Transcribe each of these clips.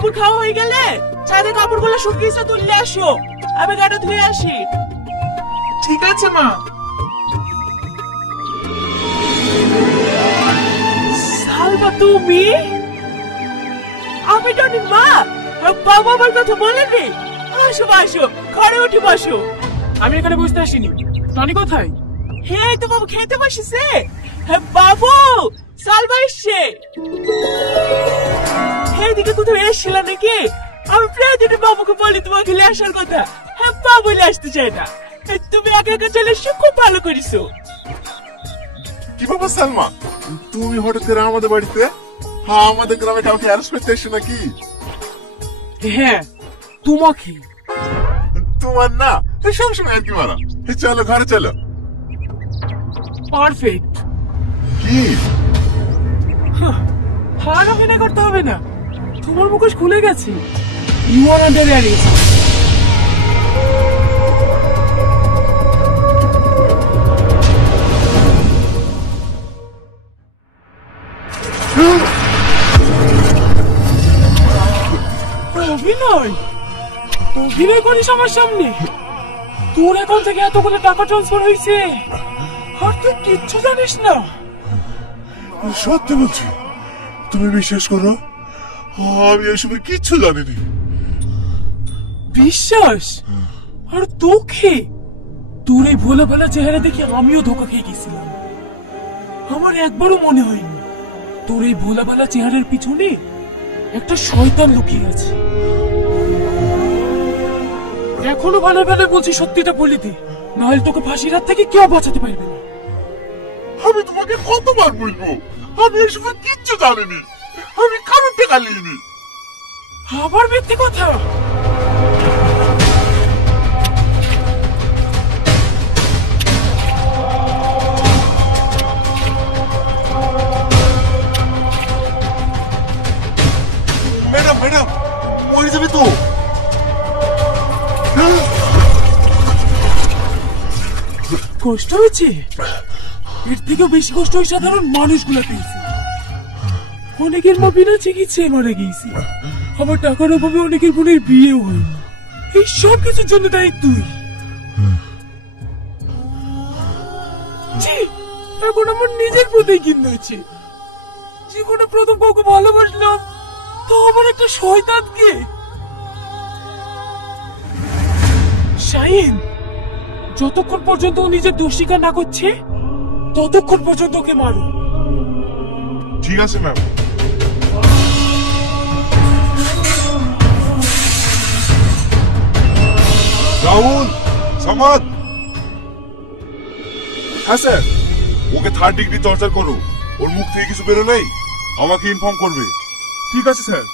বাবুর খাওয়া হয়ে গেলে ছাদে কাপড়গুলো শুকিয়েছে তুললে আসো, আমি গাটা ধুয়ে আসি। ঠিক আছে মা। সালমা তুমি? আমি টনির মা। বাবা আমার কথা বলেনি? আসো আসো, ঘরে উঠে বসো। আমি এখানে বুঝতে আসিনি, টনি কোথায়? হে তো বাবু খেতে বসেছে। বাবু সালমা এসছে। এইদিকে কোথাও এসছিল নাকি? আমি প্রায় দিন বাবুকে বলি তোমাকে নিয়ে আসার কথা, বাবু বলে আসতে চাই না। তুমি একা একা চলে এসছো, খুব ভালো করেছো। কি বাবা সালমা, তুমি হঠাৎ করে আমাদের বাড়িতে? হ্যাঁ, আমাদের গ্রামে কাউকে অ্যারেস্ট করতে এসছো নাকি? হ্যাঁ তোমাকে। তোমার না সবসময় আর কি মারা। চলো ঘরে চলো। পারফেক্ট। কি আর অভিনয় করতে হবে না, তোমার মুখোশ খুলে গেছে। You are under arrest. অভিনয় অভিনয় করিস আমার সামনে? তোর অ্যাকাউন্ট থেকে এতগুলো টাকা ট্রান্সফার হয়েছে আর তুই কিচ্ছু জানিস না? সত্যি বলছি, তুমি বিশ্বাস করো, আমি এসবের কিচ্ছু জানিনি। বিশ্বাস? আর তোকে? তোর এই ভোলা ভালা চেহারা দেখে আমিও ধোকা খেয়ে গেছিলাম। আমার একবারও মনে হয়নি তোর এই ভোলা ভালা চেহারার পিছনে একটা শয়তান লুকিয়ে আছে। এখনো ভালো ভালো বলছি, সত্যিটা বলে দে, নাহলে তোকে ফাঁসির হাত থেকে কেউ বাঁচাতে পারবে না। আমি তোমাকে কতবার বলবো, আমি এসবের কিচ্ছু জানিনি, আমি কারোর টাকা নিইনি। আবার মিথ্যে কথা। ম্যাডাম ম্যাডাম, মরে যাবে তো। কষ্ট হয়েছে? এর থেকেও বেশি কষ্ট ওই সাধারণ মানুষগুলো পেয়েছে। অনেকের মা বিনা চিকিৎসায় মারা গিয়েছে, আবার টাকার অভাবে অনেকের বোনের বিয়েও হয়নি। এই সব কিছুর জন্য দায়ী তুই। এখন আমার নিজের প্রতি ঘৃণা হয়েছে। জীবনে প্রথম কাউকে ভালোবাসলাম, তো আমার একটা শয়তানকে। শাহিন, যতক্ষণ পর্যন্ত ও নিজের দোষ স্বীকার না করছে ততক্ষণ পর্যন্ত ওকে মারো। ঠিক আছে ম্যাম। রাহুল, সামাদ। হ্যাঁ স্যার। ওকে 3rd ডিগ্রি টর্চার করো, ওর মুখ থেকে কিছু বেরোলেই আমাকে ইনফর্ম করবে। ঠিক আছে স্যার।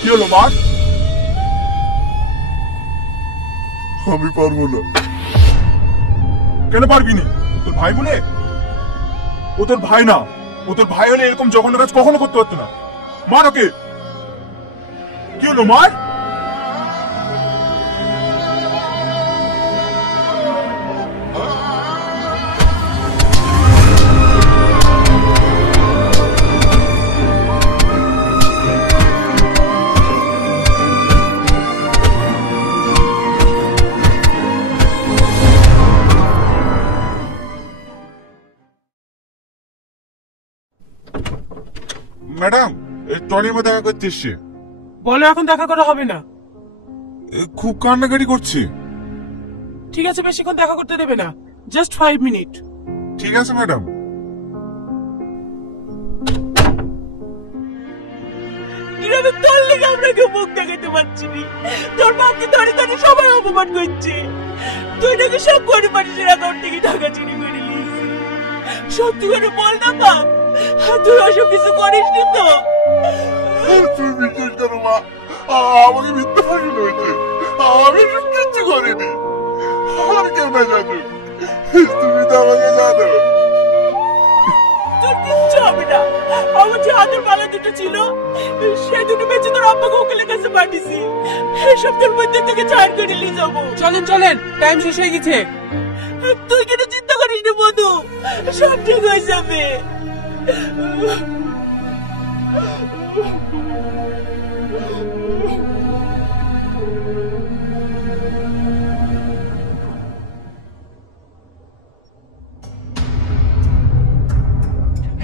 কি হলো মা? আমি পারবো না। কেন পারবি না? তোর ভাই বলে? ও তোর ভাই না, ও তোর ভাই হলে এরকম জঘন্য কাজ কখনো করতে পারতো না। মার ওকে। কি হলো মার? ম্যাডাম, টনির মধ্যে দেখা করতে এসছে। বলো এখন দেখা করা হবে না। খুব কান্নাকাটি করছে। ঠিক আছে, বেশিক্ষণ দেখা করতে দেবে না, জাস্ট 5 মিনিট। ঠিক আছে ম্যাডাম। কিভাবে তোর লেগে আমরা কেউ মুখ দেখাতে পারছি না? তোর বাপকে ধরে ধরে সবাই অপমান করছে। তুই নাকি সব গরিব মানুষের অ্যাকাউন্ট থেকে টাকা চুরি করে নিয়েছিস। সত্যি করে বল না বাপ, তুই ওসব কিছু করিস নি তো? তুমি বিশ্বাস করো মা, আমাকে মিথ্যা ফাঁসানো হয়েছে। আমি এসব কিচ্ছু করিনি। আর কেউ না জানো, তুমি তো আমাকে জানো। তোর কিচ্ছু হবে না। আমার যে হাতের মালা টাকা দুটো ছিল, সেই দুটো বেঁচে তোর আব্বাকে উকিলের কাছে পাঠিয়েছি। এই সপ্তাহের মধ্যে তোকে ছাড় করে নিয়ে যাবো। চলেন চলেন, টাইম শেষ হয়ে গেছে। তুই কিন্তু চিন্তা করিস না বন্ধু, সব ঠিক হয়ে যাবে।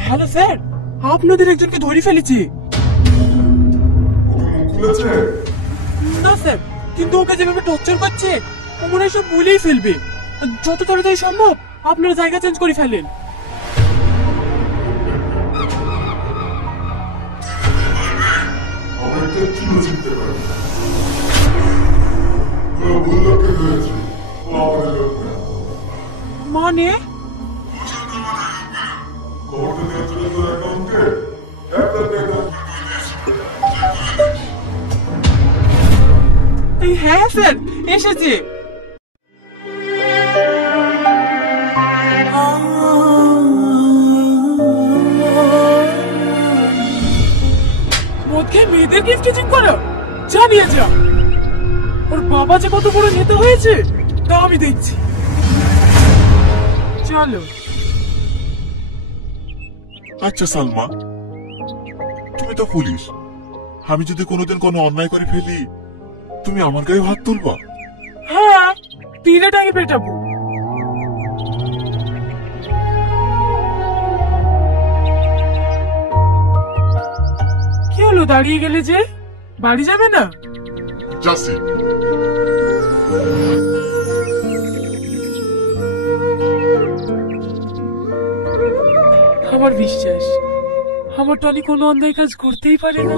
হ্যালো স্যার, আপনাদের একজনকে ধরে ফেলেছি। খুলেছে? না স্যার, কিন্তু ওকে যেভাবে টর্চার করছে ও মনে হয় সব ভুলেই ফেলবে। যত তাড়াতাড়ি সম্ভব আপনারা জায়গা চেঞ্জ করে ফেলেন। আমার তো চুলো চিনতে পারি। ওরা বললোকে হয়েছে, ও আমাদের লোক না। মানে খবরটা নিয়ে চলে তোর অ্যাকাউন্টে 1,00,000 টাকা। হ্যাঁ স্যার, এসেছে। মদ খেয়ে মেয়েদের গিফট কিচিং করো, জানিয়ে যা। ওর বাবা যে কত বড় নেতা হয়েছে তা আমি দেখছি। চলো। আচ্ছা সালমা, তুমি তো পুলিশ, আমি যদি কোনোদিন কোনো অন্যায় করে ফেলি তুমি আমার গায়ে হাত তুলবা? হ্যাঁ, তিলেটাকে পেটাবো। কি হলো, দাঁড়িয়ে গেলে যে? বাড়ি যাবে না? যাচ্ছি। আমার বিশ্বাস আমার টনি কোনো অন্যায় কাজ করতেই পারে না।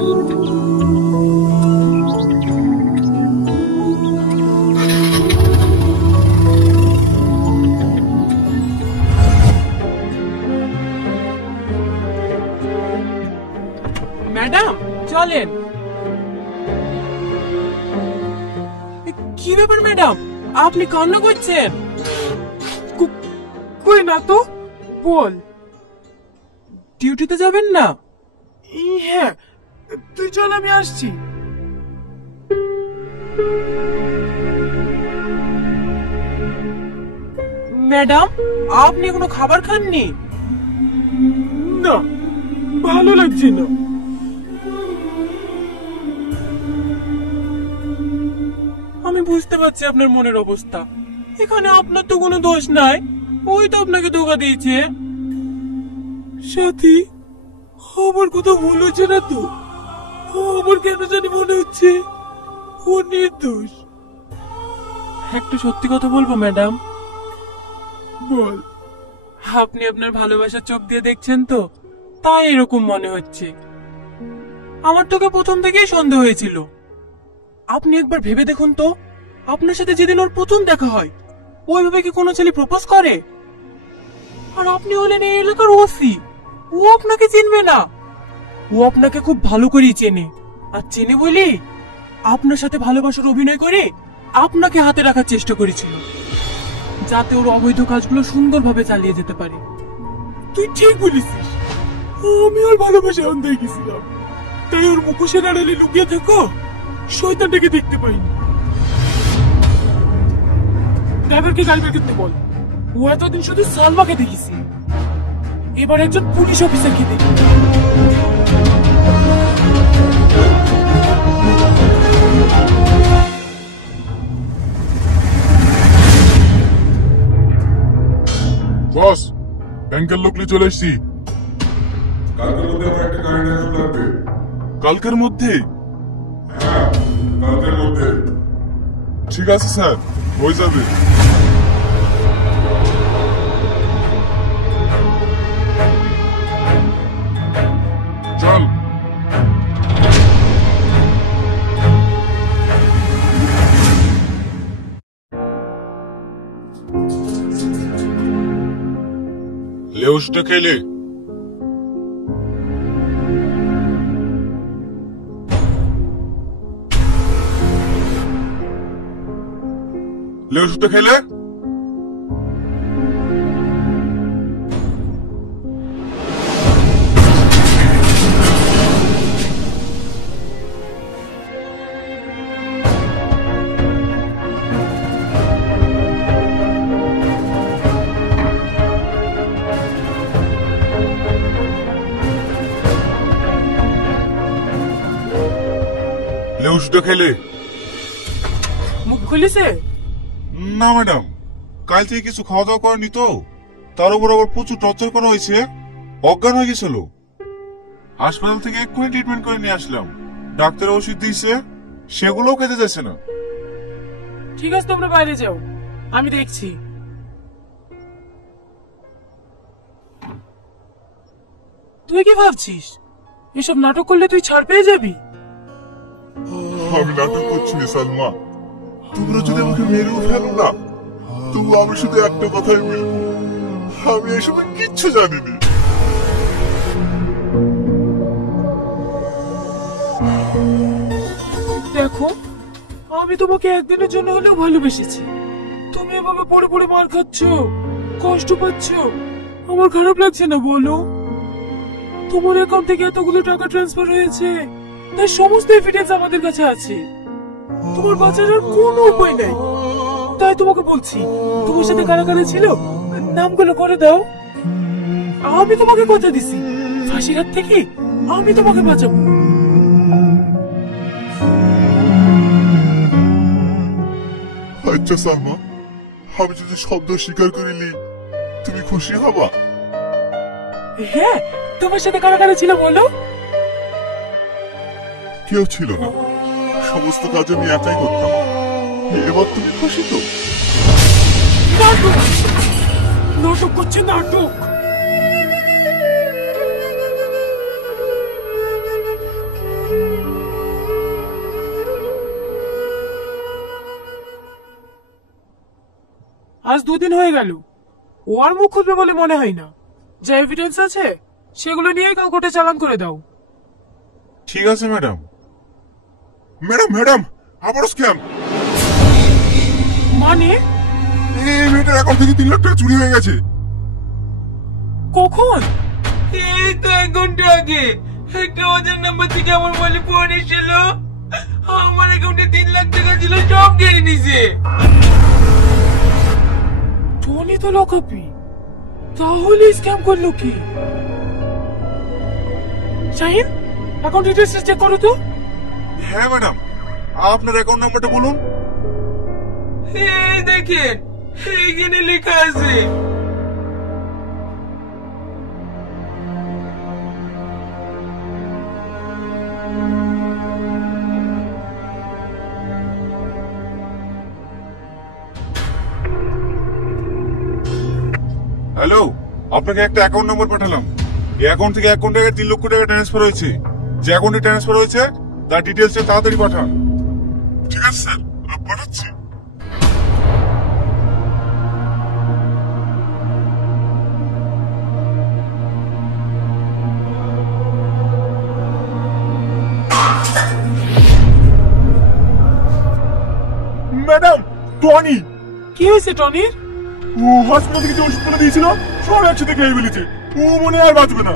ম্যাডাম চলেন। কি ব্যাপার ম্যাডাম, আপনি কান্না করছেন? কই না তো, বল। ডিউটিতে যাবেন না? হ্যাঁ, তুই চল, আমি আসছি। ম্যাডাম, আপনি কোনো খাবার খাননি? না, ভালো লাগছে না। আমি বুঝতে পারছি আপনার মনের অবস্থা। এখানে আপনার তো কোনো দোষ নাই, ওই তো আপনাকে ধোকা দিয়েছে। সাথী, আমার কথা ভুল হচ্ছে না তো? আমার কেন জানি মনে হচ্ছে ও নির্দোষ। একটু সত্যি কথা বলবো ম্যাডাম? বল। আপনি আপনার ভালোবাসার চোখ দিয়ে দেখছেন তো, তাই এরকম মনে হচ্ছে। আমার তোকে প্রথম থেকেই সন্দেহ হয়েছিল। আপনি একবার ভেবে দেখুন তো, আপনার সাথে যেদিন ওর প্রথম দেখা হয় ওইভাবে কি কোনো ছেলে প্রপোজ করে? আর আপনি হলেন এই এলাকার ওসি, ও আপনাকে চিনবে না। ও আপনাকে খুব ভালো করেই চেনে, আর চেনে বলি আপনার সাথে ভালোবাসার অভিনয় করে আপনাকে হাতে রাখার চেষ্টা করেছিল, যাতে ওর অবৈধ কাজগুলো সুন্দরভাবে চালিয়ে যেতে পারে। তুই ঠিক বলেছিস, আমি ওর ভালোবাসা অন্ধ গেছিলাম, তাই ওর মুখোশের আড়ালে লুকিয়ে থাকো শয়তানটাকে দেখতে পাইনি। ড্রাইভারকে গাড়ি বের করতে বল। ও এতদিন শুধু সালমাকে দেখেছি, এবার একজন পুলিশ অফিসারকে দেখি। বস, ব্যাংকের লোক নিয়ে চলে এসছি। কালকের মধ্যে আমার একটা গাড়ি নিয়ে লাগবে। কালকের মধ্যে? হ্যাঁ, কালকের মধ্যে। ঠিক আছে স্যার, হয়ে যাবে। চল। লেউসটা খেলে লেউসটা খেলে ওষুধটা খেলে? মুখ খুলিছে? না ম্যাডাম, কাল থেকে কিছু খাওয়া দাওয়া করেনি তো, তার উপর আবার প্রচুর টর্চার করা হয়েছে, অজ্ঞান হয়ে গেছিল। হাসপাতাল থেকে এক্ষুনি ট্রিটমেন্ট করে নিয়ে আসলাম। ডাক্তার ওষুধ দিয়েছে, সেগুলোও খেতে যাচ্ছে না। ঠিক আছে, তোমরা বাইরে যাও, আমি দেখছি। তুই কি ভাবছিস এসব নাটক করলে তুই ছাড় পেয়ে যাবি? আমি নাটক করছি না সালমা, তোমরা যদি আমাকে মেরেও ফেলো না, তবু আমি শুধু একটা কথাই বলবো, আমি এসব কিচ্ছু জানিনি। দেখো, আমি তোমাকে একদিনের জন্য হলেও ভালোবেসেছি। তুমি এভাবে পড়ে পড়ে মার খাচ্ছ, কষ্ট পাচ্ছ, আমার খারাপ লাগছে না বলো? তোমার অ্যাকাউন্ট থেকে এতগুলো টাকা ট্রান্সফার হয়েছে, তার সমস্ত এভিডেন্স আমাদের কাছে আছে। তোমার বাঁচার আর কোনো উপায় নাই। তাই তোমাকে বলছি, তোমার সাথে কারা কারা ছিল নামগুলো করে দাও। আমি তোমাকে কথা দিছি, ফাঁসির হাত থেকে আমি তোমাকে বাঁচাবো। আচ্ছা সালমা, আমি যদি শব্দ স্বীকার করিলি তুমি খুশি হবা? হ্যাঁ, তোমার সাথে কারা কারা ছিল বলো? কেউ ছিল না, সমস্ত কাজ আমি একাই করতাম। এবার তুমি খুশি তো? নাটক নাটক করছে, নাটক। আজ 2 দিন হয়ে গেল, ও আর মুখ খুলবে বলে মনে হয় না। যা এভিডেন্স আছে সেগুলো নিয়ে কাউ কোর্টে চালান করে দাও। ঠিক আছে ম্যাডাম। ম্যাডাম ম্যাডাম, আবারও স্ক্যাম। মানে? এই মেয়েটার অ্যাকাউন্ট থেকে 3 লাখ টাকা চুরি হয়ে গেছে। কখন? এই তো 1 ঘন্টা আগে একটা অজানা নাম্বার থেকে আমার মোবাইলে ফোন এসেছিল। আমার অ্যাকাউন্টে 3 লাখ টাকা ছিল, সব কেড়ে নিছে। টনি তো লকআপি, তাহলে স্ক্যাম করলো কি? শাহিন, অ্যাকাউন্ট ডিটেইলস চেক করো তো। হ্যাঁ ম্যাডাম, আপনার অ্যাকাউন্ট নাম্বারটা বলুন। এই দেখেন, এইখানে লেখা আছে। হ্যালো, আপনাকে একটা অ্যাকাউন্ট নাম্বার পাঠালাম। এই অ্যাকাউন্ট থেকে 1 কোটি টাকা 3 লক্ষ টাকা ট্রান্সফার হয়েছে। যে অ্যাকাউন্টে ট্রান্সফার হয়েছে তার ডিটেইলসটা তাড়াতাড়ি পাঠান। ঠিক আছে স্যার, আমি পাঠাচ্ছি। Madam, Tony. কি হয়েছে টনির? ও হাসপাতাল থেকে যে ওষুধগুলো দিয়েছিল সব একসাথে খেয়ে ফেলেছে। ও মনে হয় আর বাঁচবে না।